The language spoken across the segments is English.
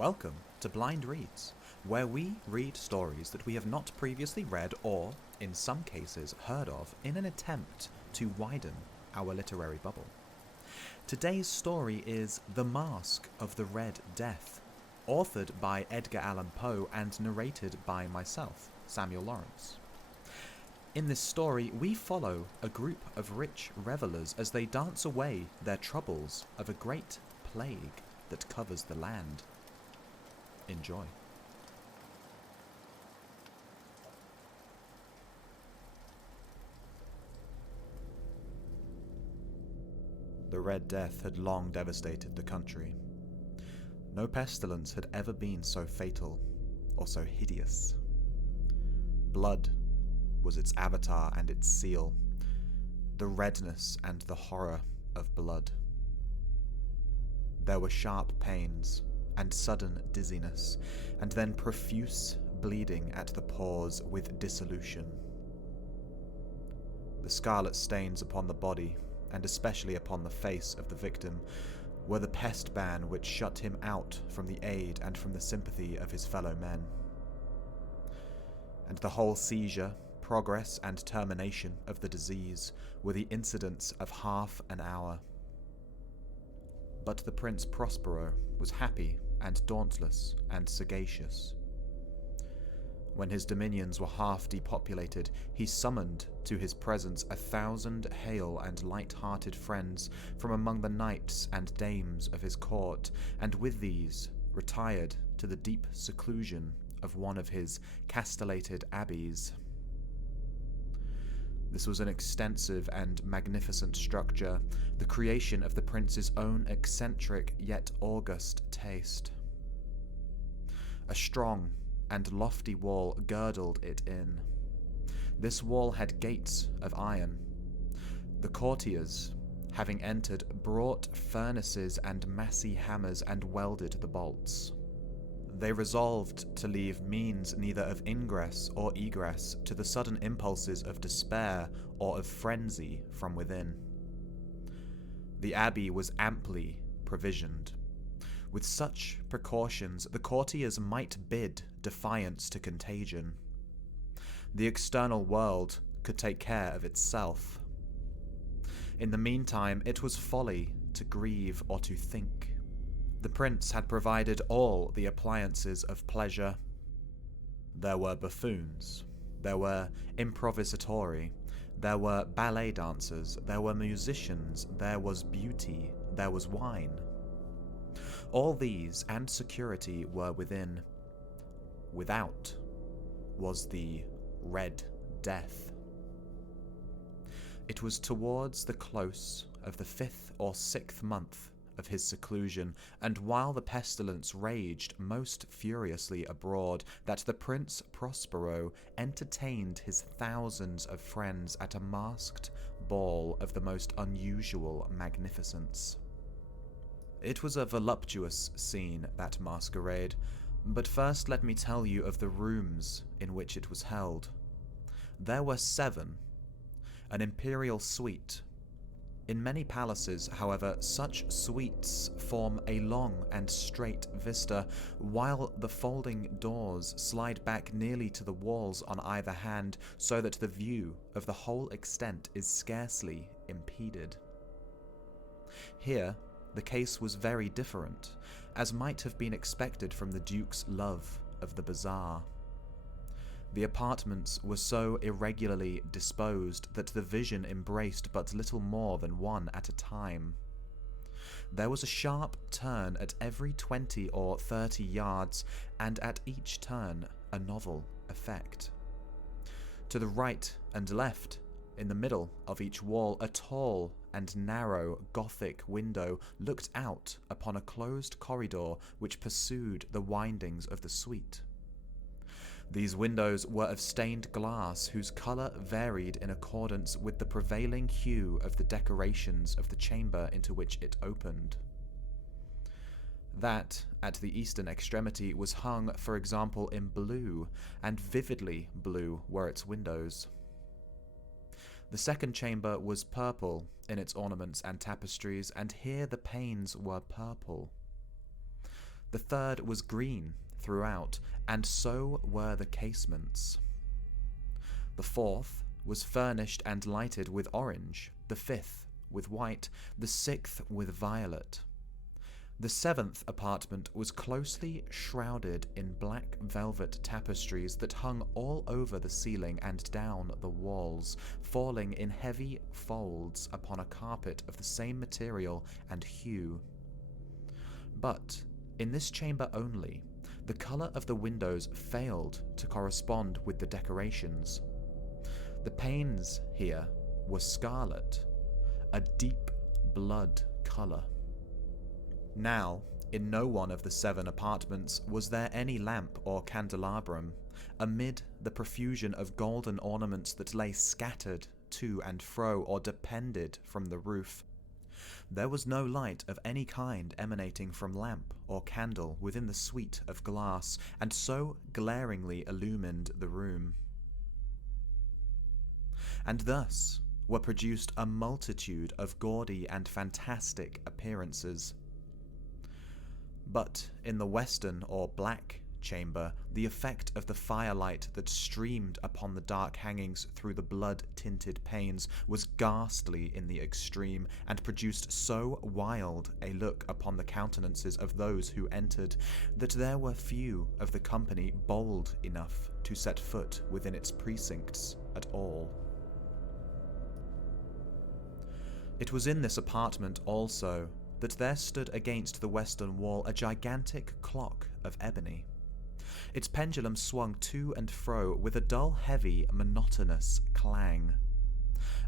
Welcome to Blind Reads, where we read stories that we have not previously read or, in some cases, heard of in an attempt to widen our literary bubble. Today's story is The Masque of the Red Death, authored by Edgar Allan Poe and narrated by myself, Samuel Lawrence. In this story, we follow a group of rich revellers as they dance away their troubles of a great plague that covers the land. Enjoy. The Red Death had long devastated the country. No pestilence had ever been so fatal or so hideous. Blood was its avatar and its seal, the redness and the horror of blood. There were sharp pains and sudden dizziness, and then profuse bleeding at the pores with dissolution. The scarlet stains upon the body, and especially upon the face of the victim, were the pest ban which shut him out from the aid and from the sympathy of his fellow men. And the whole seizure, progress and termination of the disease were the incidents of half an hour. But the Prince Prospero was happy and dauntless and sagacious. When his dominions were half depopulated, he summoned to his presence 1,000 hale and light-hearted friends from among the knights and dames of his court, and with these retired to the deep seclusion of one of his castellated abbeys. This was an extensive and magnificent structure, the creation of the prince's own eccentric yet august taste. A strong and lofty wall girdled it in. This wall had gates of iron. The courtiers, having entered, brought furnaces and massy hammers and welded the bolts. They resolved to leave means neither of ingress or egress to the sudden impulses of despair or of frenzy from within. The abbey was amply provisioned. With such precautions, the courtiers might bid defiance to contagion. The external world could take care of itself. In the meantime, it was folly to grieve or to think. The prince had provided all the appliances of pleasure. There were buffoons, there were improvisatori, there were ballet dancers, there were musicians, there was beauty, there was wine. All these and security were within. Without was the Red Death. It was towards the close of the 5th or 6th month of his seclusion, and while the pestilence raged most furiously abroad, that the Prince Prospero entertained his thousands of friends at a masked ball of the most unusual magnificence. It was a voluptuous scene, that masquerade, but first let me tell you of the rooms in which it was held. There were 7, an imperial suite. In many palaces, however, such suites form a long and straight vista, while the folding doors slide back nearly to the walls on either hand, so that the view of the whole extent is scarcely impeded. Here, the case was very different, as might have been expected from the Duke's love of the bizarre. The apartments were so irregularly disposed that the vision embraced but little more than one at a time. There was a sharp turn at every 20 or 30 yards, and at each turn a novel effect. To the right and left, in the middle of each wall, a tall and narrow Gothic window looked out upon a closed corridor which pursued the windings of the suite. These windows were of stained glass whose colour varied in accordance with the prevailing hue of the decorations of the chamber into which it opened. That at the eastern extremity was hung, for example, in blue, and vividly blue were its windows. The second chamber was purple in its ornaments and tapestries, and here the panes were purple. The third was green throughout, and so were the casements. The fourth was furnished and lighted with orange, the fifth with white, the sixth with violet. The seventh apartment was closely shrouded in black velvet tapestries that hung all over the ceiling and down the walls, falling in heavy folds upon a carpet of the same material and hue. But in this chamber only, the colour of the windows failed to correspond with the decorations. The panes here were scarlet, a deep blood colour. Now, in no one of the 7 apartments was there any lamp or candelabrum, amid the profusion of golden ornaments that lay scattered to and fro or depended from the roof. There was no light of any kind emanating from lamp or candle within the suite of glass, and so glaringly illumined the room. And thus were produced a multitude of gaudy and fantastic appearances. But in the western or black chamber, the effect of the firelight that streamed upon the dark hangings through the blood-tinted panes was ghastly in the extreme, and produced so wild a look upon the countenances of those who entered, that there were few of the company bold enough to set foot within its precincts at all. It was in this apartment also that there stood against the western wall a gigantic clock of ebony. Its pendulum swung to and fro with a dull, heavy, monotonous clang.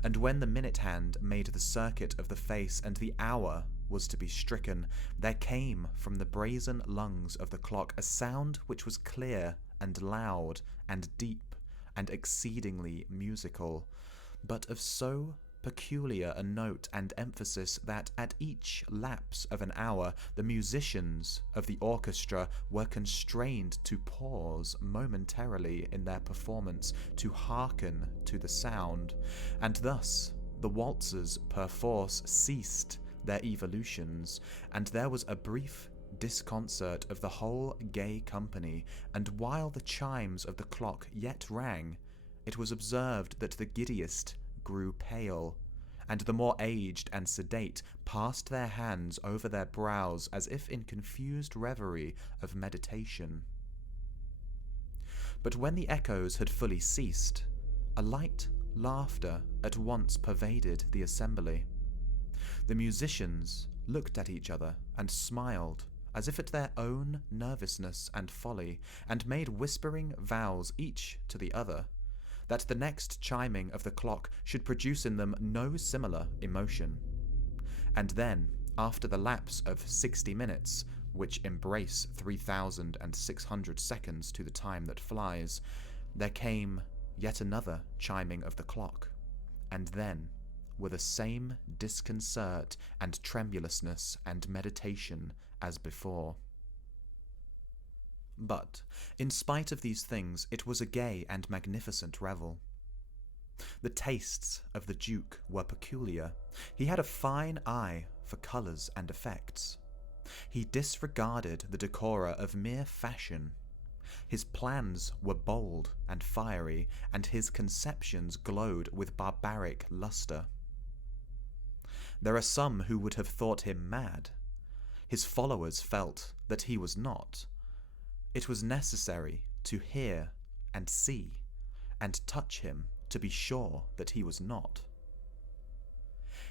And when the minute hand made the circuit of the face and the hour was to be stricken, there came from the brazen lungs of the clock a sound which was clear and loud and deep and exceedingly musical, but of so peculiar a note and emphasis that at each lapse of an hour the musicians of the orchestra were constrained to pause momentarily in their performance to hearken to the sound, and thus the waltzers perforce ceased their evolutions, and there was a brief disconcert of the whole gay company, and while the chimes of the clock yet rang, it was observed that the giddiest grew pale, and the more aged and sedate passed their hands over their brows as if in confused reverie of meditation. But when the echoes had fully ceased, a light laughter at once pervaded the assembly. The musicians looked at each other and smiled, as if at their own nervousness and folly, and made whispering vows each to the other that the next chiming of the clock should produce in them no similar emotion. And then, after the lapse of 60 minutes, which embrace 3,600 seconds to the time that flies, there came yet another chiming of the clock, and then, with the same disconcert and tremulousness and meditation as before. But, in spite of these things, it was a gay and magnificent revel. The tastes of the Duke were peculiar. He had a fine eye for colours and effects. He disregarded the decora of mere fashion. His plans were bold and fiery, and his conceptions glowed with barbaric lustre. There are some who would have thought him mad. His followers felt that he was not. It was necessary to hear and see and touch him to be sure that he was not.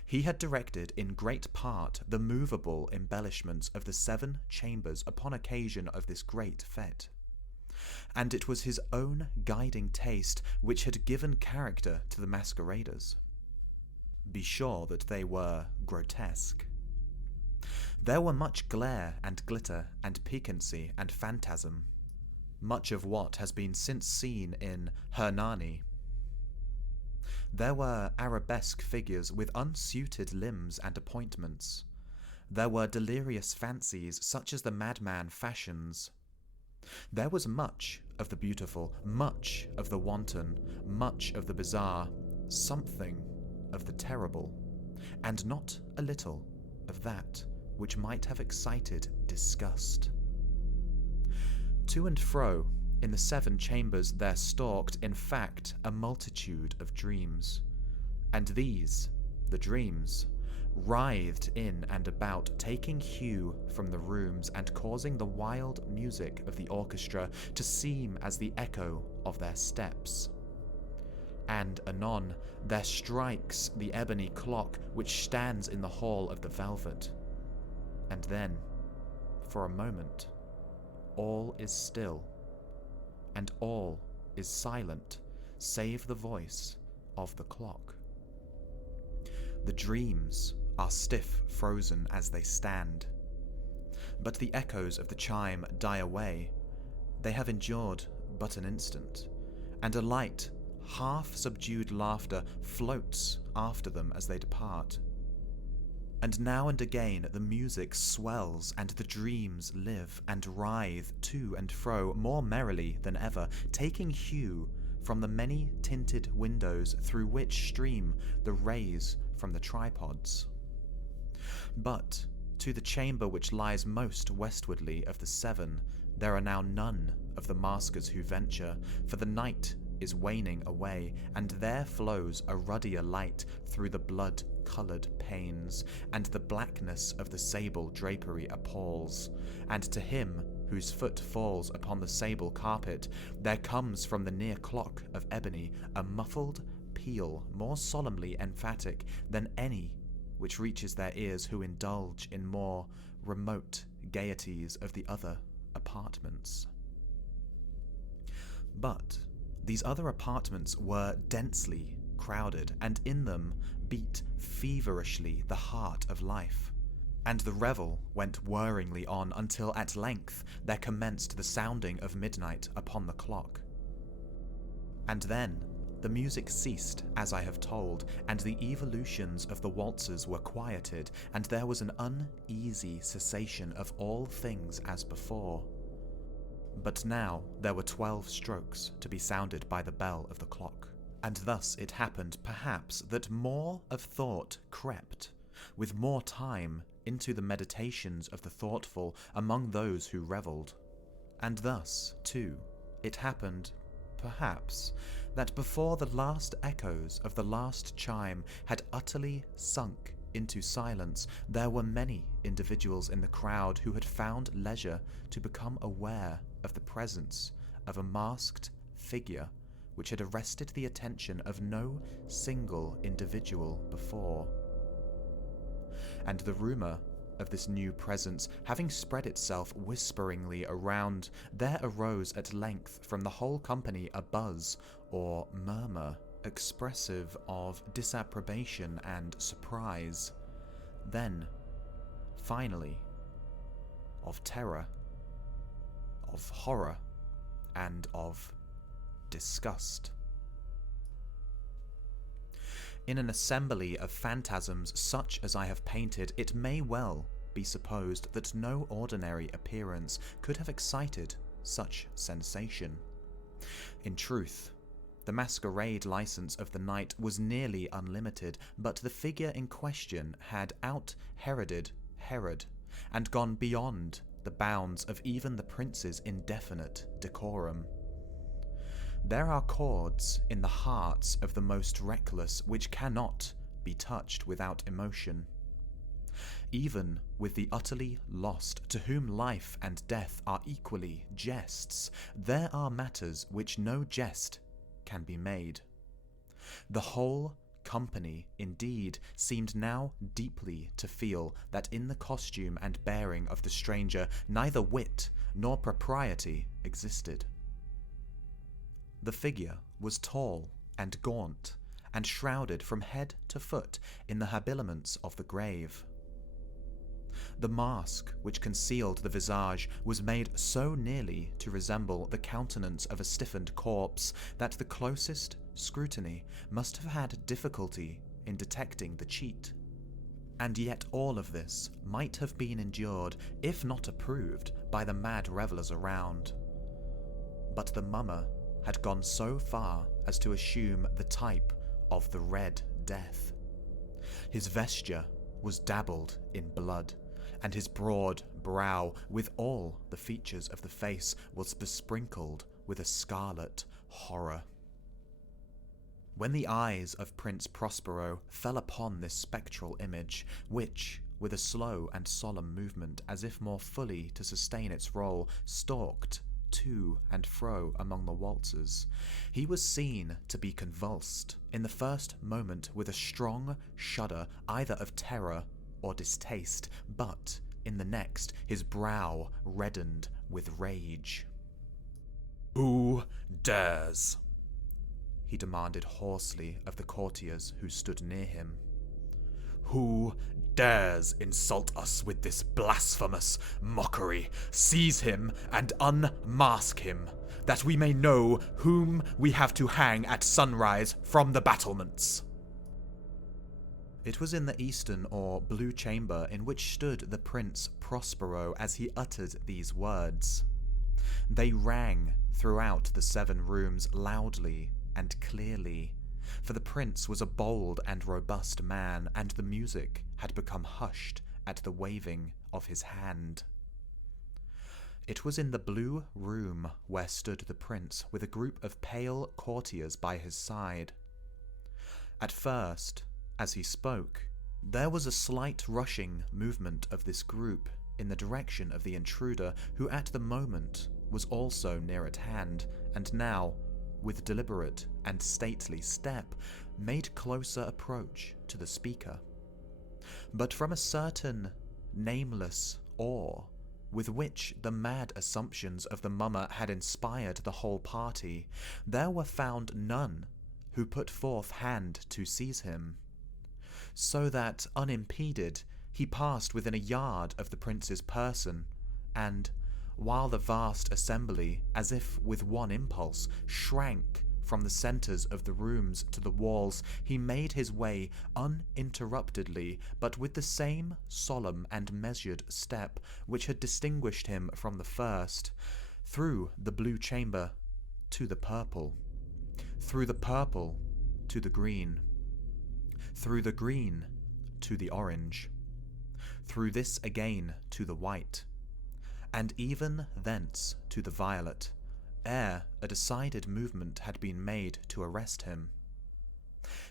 He had directed in great part the movable embellishments of the 7 chambers upon occasion of this great fete, and it was his own guiding taste which had given character to the masqueraders. Be sure that they were grotesque. There were much glare and glitter and piquancy and phantasm, much of what has been since seen in Hernani. There were arabesque figures with unsuited limbs and appointments. There were delirious fancies such as the madman fashions. There was much of the beautiful, much of the wanton, much of the bizarre, something of the terrible, and not a little of that which might have excited disgust. To and fro, in the 7 chambers there stalked, in fact, a multitude of dreams. And these, the dreams, writhed in and about, taking hue from the rooms and causing the wild music of the orchestra to seem as the echo of their steps. And anon there strikes the ebony clock which stands in the hall of the velvet. And then, for a moment, all is still, and all is silent, save the voice of the clock. The dreams are stiff frozen as they stand, but the echoes of the chime die away. They have endured but an instant, and a light, half-subdued laughter floats after them as they depart. And now and again the music swells, and the dreams live and writhe to and fro more merrily than ever, taking hue from the many-tinted windows through which stream the rays from the tripods. But to the chamber which lies most westwardly of the 7, there are now none of the maskers who venture, for the night is waning away, and there flows a ruddier light through the blood-coloured panes, and the blackness of the sable drapery appalls. And to him whose foot falls upon the sable carpet, there comes from the near clock of ebony a muffled peal more solemnly emphatic than any which reaches their ears who indulge in more remote gaieties of the other apartments. But these other apartments were densely crowded, and in them beat feverishly the heart of life. And the revel went whirringly on until at length there commenced the sounding of midnight upon the clock. And then the music ceased, as I have told, and the evolutions of the waltzers were quieted, and there was an uneasy cessation of all things as before. But now there were 12 strokes to be sounded by the bell of the clock, and thus it happened, perhaps, that more of thought crept, with more time, into the meditations of the thoughtful among those who revelled. And thus, too, it happened, perhaps, that before the last echoes of the last chime had utterly sunk into silence, there were many individuals in the crowd who had found leisure to become aware of the presence of a masked figure which had arrested the attention of no single individual before. And the rumour of this new presence having spread itself whisperingly around, there arose at length from the whole company a buzz or murmur expressive of disapprobation and surprise, then, finally, of terror, of horror, and of disgust. In an assembly of phantasms such as I have painted, it may well be supposed that no ordinary appearance could have excited such sensation. In truth, the masquerade license of the night was nearly unlimited, but the figure in question had out-Heroded Herod, and gone beyond the bounds of even the prince's indefinite decorum. There are chords in the hearts of the most reckless which cannot be touched without emotion. Even with the utterly lost, to whom life and death are equally jests, there are matters which no jest can be made. The whole company, indeed, seemed now deeply to feel that in the costume and bearing of the stranger neither wit nor propriety existed. The figure was tall and gaunt, and shrouded from head to foot in the habiliments of the grave. The mask which concealed the visage was made so nearly to resemble the countenance of a stiffened corpse that the closest scrutiny must have had difficulty in detecting the cheat. And yet all of this might have been endured, if not approved, by the mad revellers around. But the mummer had gone so far as to assume the type of the Red Death. His vesture was dabbled in blood, and his broad brow, with all the features of the face, was besprinkled with a scarlet horror. When the eyes of Prince Prospero fell upon this spectral image, which, with a slow and solemn movement, as if more fully to sustain its role, stalked to and fro among the waltzers, he was seen to be convulsed, in the first moment with a strong shudder either of terror or distaste, but in the next his brow reddened with rage. "Who dares?" he demanded hoarsely of the courtiers who stood near him. "Who dares insult us with this blasphemous mockery? Seize him and unmask him, that we may know whom we have to hang at sunrise from the battlements." It was in the eastern or blue chamber in which stood the Prince Prospero as he uttered these words. They rang throughout the 7 rooms loudly and clearly, for the prince was a bold and robust man, and the music had become hushed at the waving of his hand. It was in the blue room where stood the prince, with a group of pale courtiers by his side. At first, as he spoke, there was a slight rushing movement of this group in the direction of the intruder, who at the moment was also near at hand, and now, with deliberate and stately step, made closer approach to the speaker. But from a certain nameless awe with which the mad assumptions of the mummer had inspired the whole party, there were found none who put forth hand to seize him, so that, unimpeded, he passed within a yard of the prince's person, and, while the vast assembly, as if with one impulse, shrank from the centres of the rooms to the walls, he made his way uninterruptedly, but with the same solemn and measured step which had distinguished him from the first, through the blue chamber to the purple, through the purple to the green, through the green to the orange, through this again to the white, and even thence to the violet, ere a decided movement had been made to arrest him.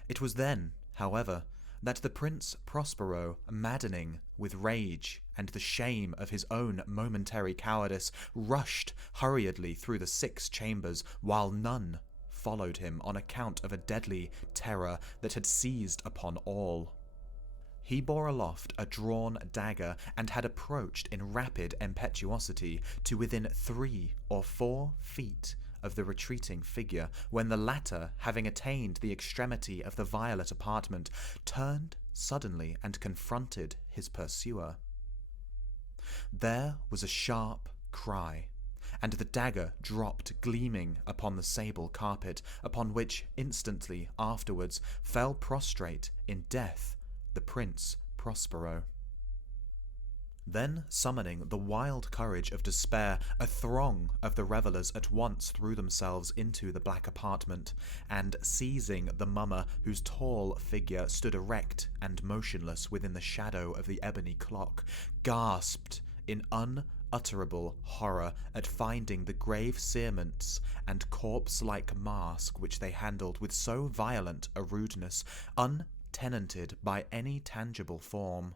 It was then, however, that the Prince Prospero, maddening with rage and the shame of his own momentary cowardice, rushed hurriedly through the 6 chambers, while none followed him on account of a deadly terror that had seized upon all. He bore aloft a drawn dagger, and had approached in rapid impetuosity to within 3 or 4 feet of the retreating figure, when the latter, having attained the extremity of the violet apartment, turned suddenly and confronted his pursuer. There was a sharp cry, and the dagger dropped gleaming upon the sable carpet, upon which instantly afterwards fell prostrate in death the Prince Prospero. Then, summoning the wild courage of despair, a throng of the revellers at once threw themselves into the black apartment, and seizing the mummer, whose tall figure stood erect and motionless within the shadow of the ebony clock, gasped in unutterable horror at finding the grave cerements and corpse-like mask which they handled with so violent a rudeness untenanted by any tangible form.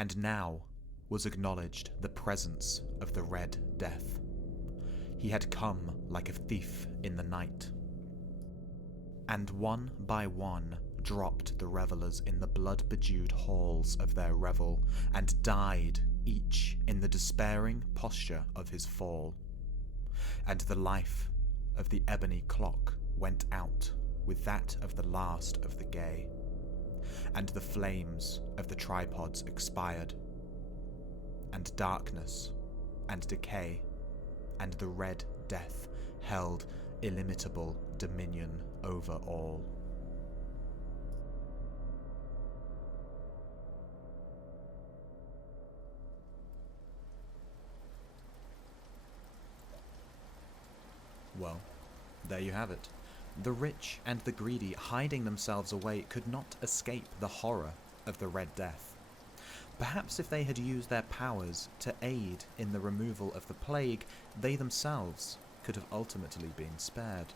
And now was acknowledged the presence of the Red Death. He had come like a thief in the night. And one by one dropped the revellers in the blood-bedewed halls of their revel, and died each in the despairing posture of his fall. And the life of the ebony clock went out with that of the last of the gay, and the flames of the tripods expired, and darkness and decay and the Red Death held illimitable dominion over all. Well, there you have it. The rich and the greedy, hiding themselves away, could not escape the horror of the Red Death. Perhaps if they had used their powers to aid in the removal of the plague, they themselves could have ultimately been spared.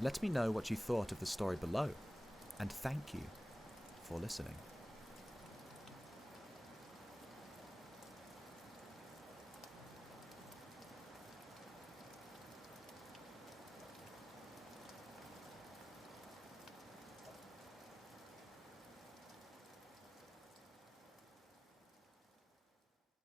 Let me know what you thought of the story below, and thank you for listening.